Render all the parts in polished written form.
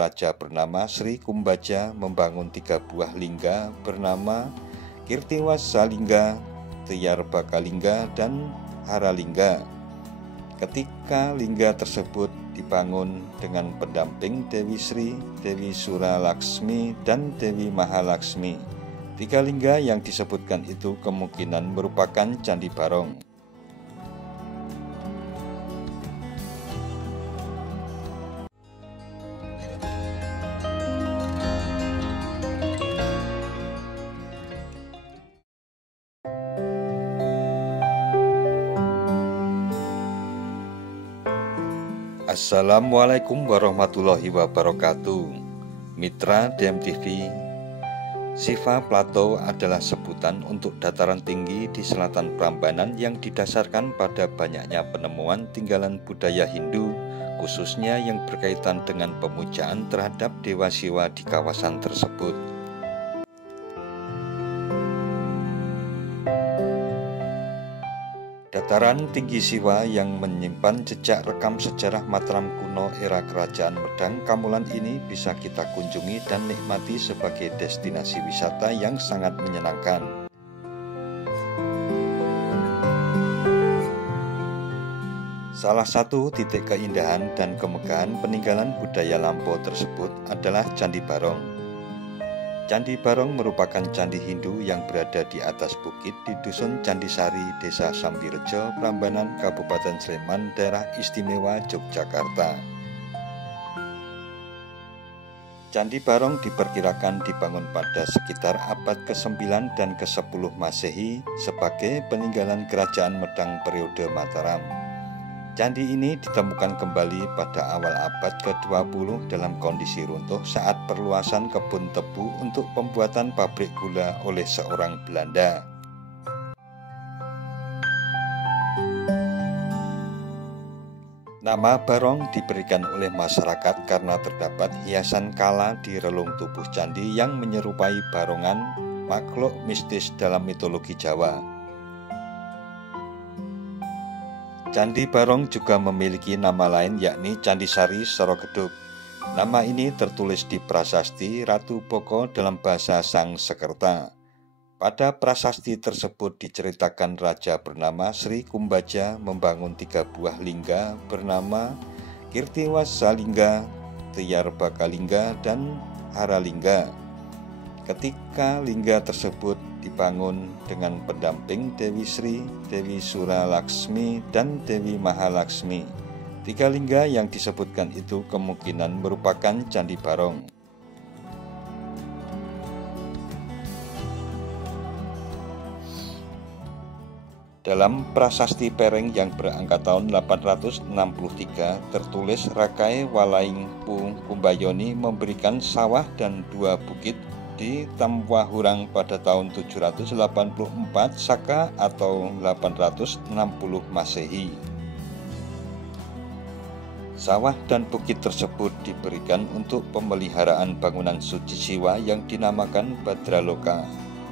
raja bernama Sri Kumbaja membangun 3 buah lingga bernama Kirtiwasalingga, Tiyarbakalingga, dan Haralingga. Ketika lingga tersebut dibangun dengan pendamping Dewi Sri, Dewi Suralaksmi, dan Dewi Mahalaksmi, 3 lingga yang disebutkan itu kemungkinan merupakan Candi Barong. Assalamualaikum warahmatullahi wabarakatuh. Mitra DMTV, Siva Plateau adalah sebutan untuk dataran tinggi di selatan Prambanan yang didasarkan pada banyaknya penemuan tinggalan budaya Hindu, khususnya yang berkaitan dengan pemujaan terhadap Dewa Siwa di kawasan tersebut. Dataran tinggi Siwa yang menyimpan jejak rekam sejarah Mataram kuno era Kerajaan Medang Kamulan ini bisa kita kunjungi dan nikmati sebagai destinasi wisata yang sangat menyenangkan. Salah satu titik keindahan dan kemegahan peninggalan budaya lampau tersebut adalah Candi Barong. Candi Barong merupakan candi Hindu yang berada di atas bukit di Dusun Candisari, Desa Sambirejo, Prambanan, Kabupaten Sleman, Daerah Istimewa Yogyakarta. Candi Barong diperkirakan dibangun pada sekitar abad ke-9 dan ke-10 Masehi sebagai peninggalan Kerajaan Medang periode Mataram. Candi ini ditemukan kembali pada awal abad ke-20 dalam kondisi runtuh saat perluasan kebun tebu untuk pembuatan pabrik gula oleh seorang Belanda. Nama Barong diberikan oleh masyarakat karena terdapat hiasan kala di relung tubuh candi yang menyerupai barongan, makhluk mistis dalam mitologi Jawa. Candi Barong juga memiliki nama lain yakni Candisari Sorogedug. Nama ini tertulis di prasasti Ratu Boko dalam bahasa Sangsekerta. Pada prasasti tersebut diceritakan raja bernama Sri Kumbaja membangun 3 buah lingga bernama Kirtiwasalingga, Tiyarbakalingga, dan Haralingga. Ketika lingga tersebut dibangun dengan pendamping Dewi Sri, Dewi Suralaksmi, dan Dewi Mahalaksmi, 3 lingga yang disebutkan itu kemungkinan merupakan Candi Barong. Dalam prasasti Pereng yang berangka tahun 863 tertulis Rakai Walaing Pu Kumbayoni memberikan sawah dan 2 bukit di Tamwahurang pada tahun 784 Saka atau 860 Masehi. Sawah dan bukit tersebut diberikan untuk pemeliharaan bangunan suci Siwa yang dinamakan Badraloka.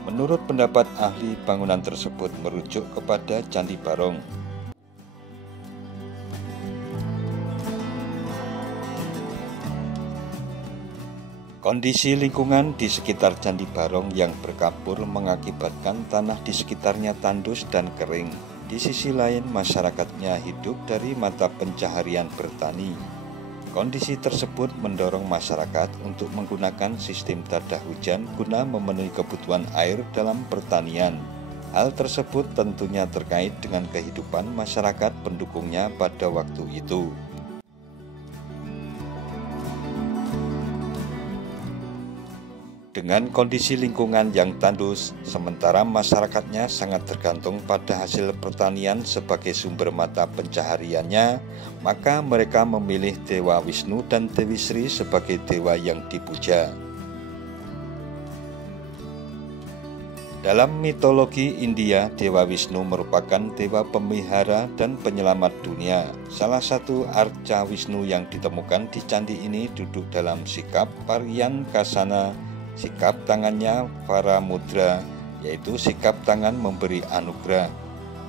Menurut pendapat ahli, bangunan tersebut merujuk kepada Candi Barong. Kondisi lingkungan di sekitar Candi Barong yang berkapur mengakibatkan tanah di sekitarnya tandus dan kering. Di sisi lain, masyarakatnya hidup dari mata pencaharian bertani. Kondisi tersebut mendorong masyarakat untuk menggunakan sistem tada hujan guna memenuhi kebutuhan air dalam pertanian. Hal tersebut tentunya terkait dengan kehidupan masyarakat pendukungnya pada waktu itu. Dengan kondisi lingkungan yang tandus, sementara masyarakatnya sangat tergantung pada hasil pertanian sebagai sumber mata pencahariannya, maka mereka memilih Dewa Wisnu dan Dewi Sri sebagai dewa yang dipuja. Dalam mitologi India, Dewa Wisnu merupakan dewa pemelihara dan penyelamat dunia. Salah satu arca Wisnu yang ditemukan di candi ini duduk dalam sikap Paryankasana. Sikap tangannya Varamudra, yaitu sikap tangan memberi anugerah.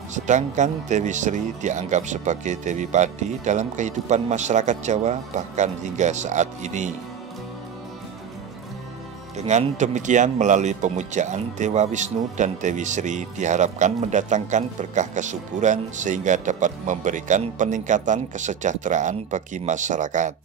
Sedangkan Dewi Sri dianggap sebagai Dewi Padi dalam kehidupan masyarakat Jawa bahkan hingga saat ini. Dengan demikian, melalui pemujaan Dewa Wisnu dan Dewi Sri diharapkan mendatangkan berkah kesuburan sehingga dapat memberikan peningkatan kesejahteraan bagi masyarakat.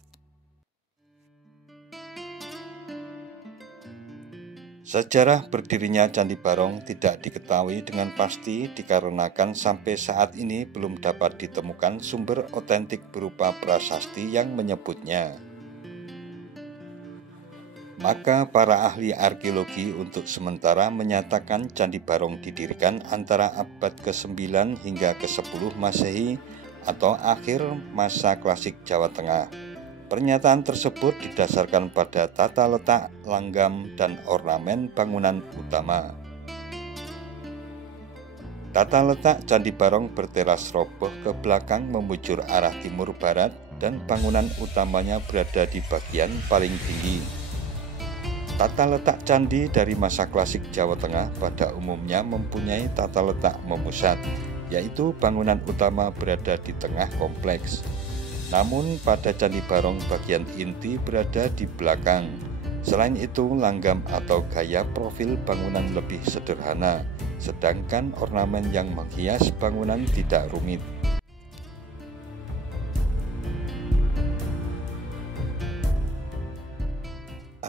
Sejarah berdirinya Candi Barong tidak diketahui dengan pasti dikarenakan sampai saat ini belum dapat ditemukan sumber otentik berupa prasasti yang menyebutnya. Maka para ahli arkeologi untuk sementara menyatakan Candi Barong didirikan antara abad ke-9 hingga ke-10 Masehi atau akhir masa klasik Jawa Tengah. Pernyataan tersebut didasarkan pada tata letak, langgam, dan ornamen bangunan utama. Tata letak Candi Barong berteras roboh ke belakang membujur arah timur barat dan bangunan utamanya berada di bagian paling tinggi. Tata letak candi dari masa klasik Jawa Tengah pada umumnya mempunyai tata letak memusat, yaitu bangunan utama berada di tengah kompleks. Namun pada Candi Barong bagian inti berada di belakang. Selain itu, langgam atau gaya profil bangunan lebih sederhana, sedangkan ornamen yang menghias bangunan tidak rumit.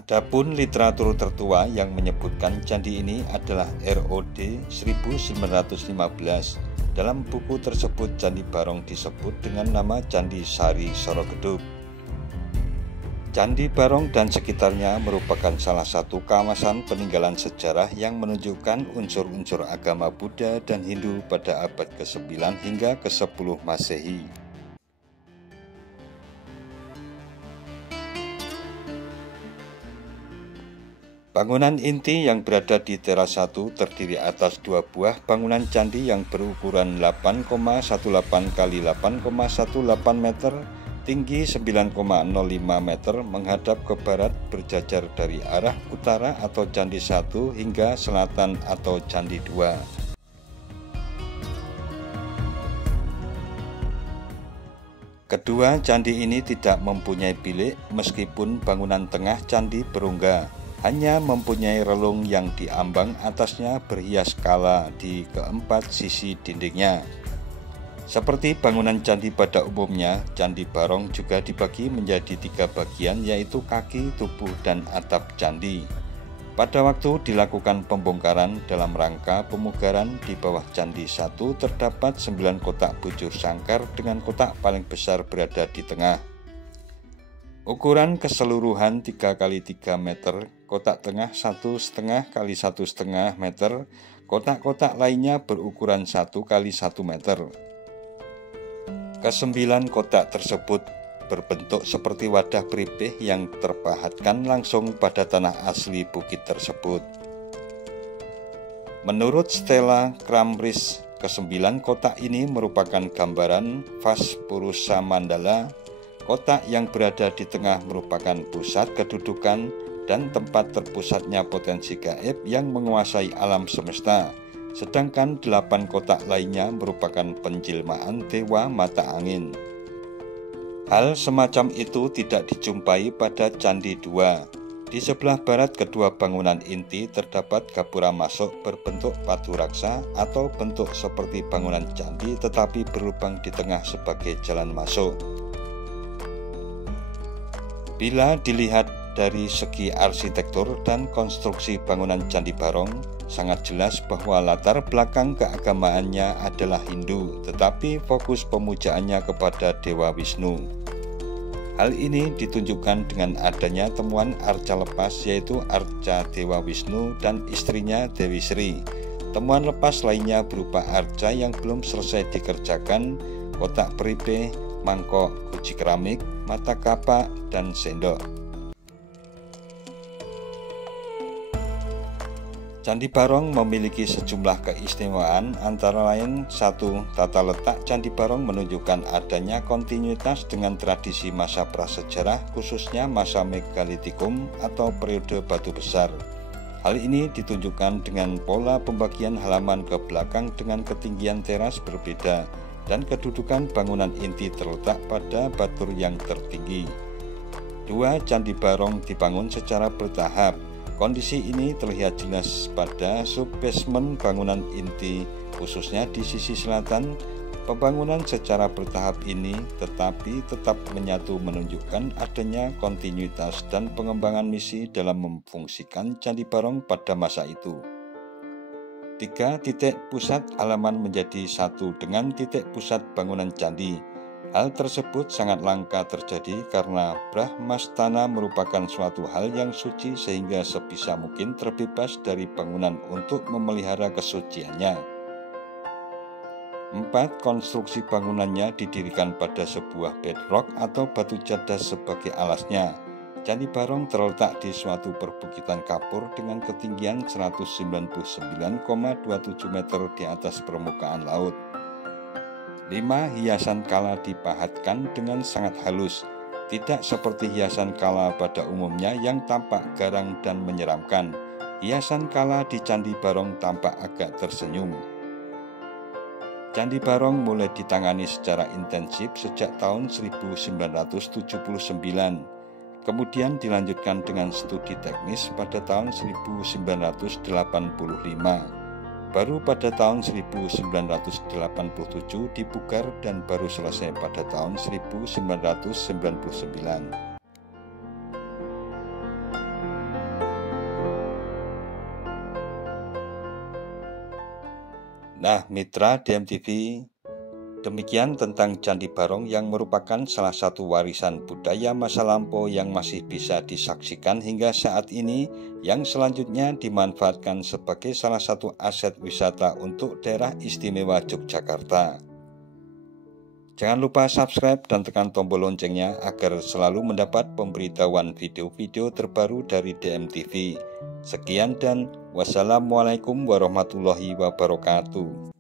Adapun literatur tertua yang menyebutkan candi ini adalah ROD 1915. Dalam buku tersebut Candi Barong disebut dengan nama Candi Sari Sorogedup. Candi Barong dan sekitarnya merupakan salah satu kawasan peninggalan sejarah yang menunjukkan unsur-unsur agama Buddha dan Hindu pada abad ke-9 hingga ke-10 Masehi. Bangunan inti yang berada di teras 1 terdiri atas dua buah bangunan candi yang berukuran 8,18 x 8,18 meter, tinggi 9,05 meter menghadap ke barat berjajar dari arah utara atau Candi 1 hingga selatan atau Candi 2. Kedua candi ini tidak mempunyai bilik meskipun bangunan tengah candi berongga. Hanya mempunyai relung yang diambang atasnya berhias kala di keempat sisi dindingnya. Seperti bangunan candi pada umumnya, Candi Barong juga dibagi menjadi 3 bagian, yaitu kaki, tubuh, dan atap candi. Pada waktu dilakukan pembongkaran dalam rangka pemugaran, di bawah Candi 1 terdapat 9 kotak bujur sangkar dengan kotak paling besar berada di tengah. Ukuran keseluruhan 3 x 3 meter, kotak tengah 1,5 x 1,5 meter, kotak-kotak lainnya berukuran 1 x 1 meter. Ke-9 kotak tersebut berbentuk seperti wadah beripih yang terpahatkan langsung pada tanah asli bukit tersebut. Menurut Stella Kramris, ke-9 kotak ini merupakan gambaran Vas Purusa Mandala. Kotak yang berada di tengah merupakan pusat kedudukan dan tempat terpusatnya potensi gaib yang menguasai alam semesta, sedangkan 8 kotak lainnya merupakan penjelmaan dewa mata angin. Hal semacam itu tidak dijumpai pada Candi 2. Di sebelah barat kedua bangunan inti terdapat gapura masuk berbentuk batu raksa atau bentuk seperti bangunan candi tetapi berlubang di tengah sebagai jalan masuk. Bila dilihat dari segi arsitektur dan konstruksi bangunan Candi Barong, sangat jelas bahwa latar belakang keagamaannya adalah Hindu, tetapi fokus pemujaannya kepada Dewa Wisnu. Hal ini ditunjukkan dengan adanya temuan arca lepas, yaitu arca Dewa Wisnu dan istrinya Dewi Sri. Temuan lepas lainnya berupa arca yang belum selesai dikerjakan, kotak beripih, mangkok, guci keramik, mata kapak, dan sendok. Candi Barong memiliki sejumlah keistimewaan, antara lain 1. Tata letak Candi Barong menunjukkan adanya kontinuitas dengan tradisi masa prasejarah, khususnya masa megalitikum atau periode batu besar. Hal ini ditunjukkan dengan pola pembagian halaman ke belakang dengan ketinggian teras berbeda, dan kedudukan bangunan inti terletak pada batur yang tertinggi. 2. Candi Barong dibangun secara bertahap. Kondisi ini terlihat jelas pada subbasement bangunan inti, khususnya di sisi selatan. Pembangunan secara bertahap ini tetapi tetap menyatu menunjukkan adanya kontinuitas dan pengembangan misi dalam memfungsikan Candi Barong pada masa itu. 3 titik pusat halaman menjadi satu dengan titik pusat bangunan candi. Hal tersebut sangat langka terjadi karena Brahmastana merupakan suatu hal yang suci sehingga sebisa mungkin terbebas dari bangunan untuk memelihara kesuciannya. 4. Konstruksi bangunannya didirikan pada sebuah bedrock atau batu cadas sebagai alasnya. Candi Barong terletak di suatu perbukitan kapur dengan ketinggian 199,27 meter di atas permukaan laut. 5. Hiasan kala dipahatkan dengan sangat halus, tidak seperti hiasan kala pada umumnya yang tampak garang dan menyeramkan. Hiasan kala di Candi Barong tampak agak tersenyum. Candi Barong mulai ditangani secara intensif sejak tahun 1979, kemudian dilanjutkan dengan studi teknis pada tahun 1985. Baru pada tahun 1987 dibugar dan baru selesai pada tahun 1999. Nah, mitra DMTV, demikian tentang Candi Barong yang merupakan salah satu warisan budaya masa lampau yang masih bisa disaksikan hingga saat ini, yang selanjutnya dimanfaatkan sebagai salah satu aset wisata untuk daerah istimewa Yogyakarta. Jangan lupa subscribe dan tekan tombol loncengnya agar selalu mendapat pemberitahuan video-video terbaru dari DMTV. Sekian dan wassalamualaikum warahmatullahi wabarakatuh.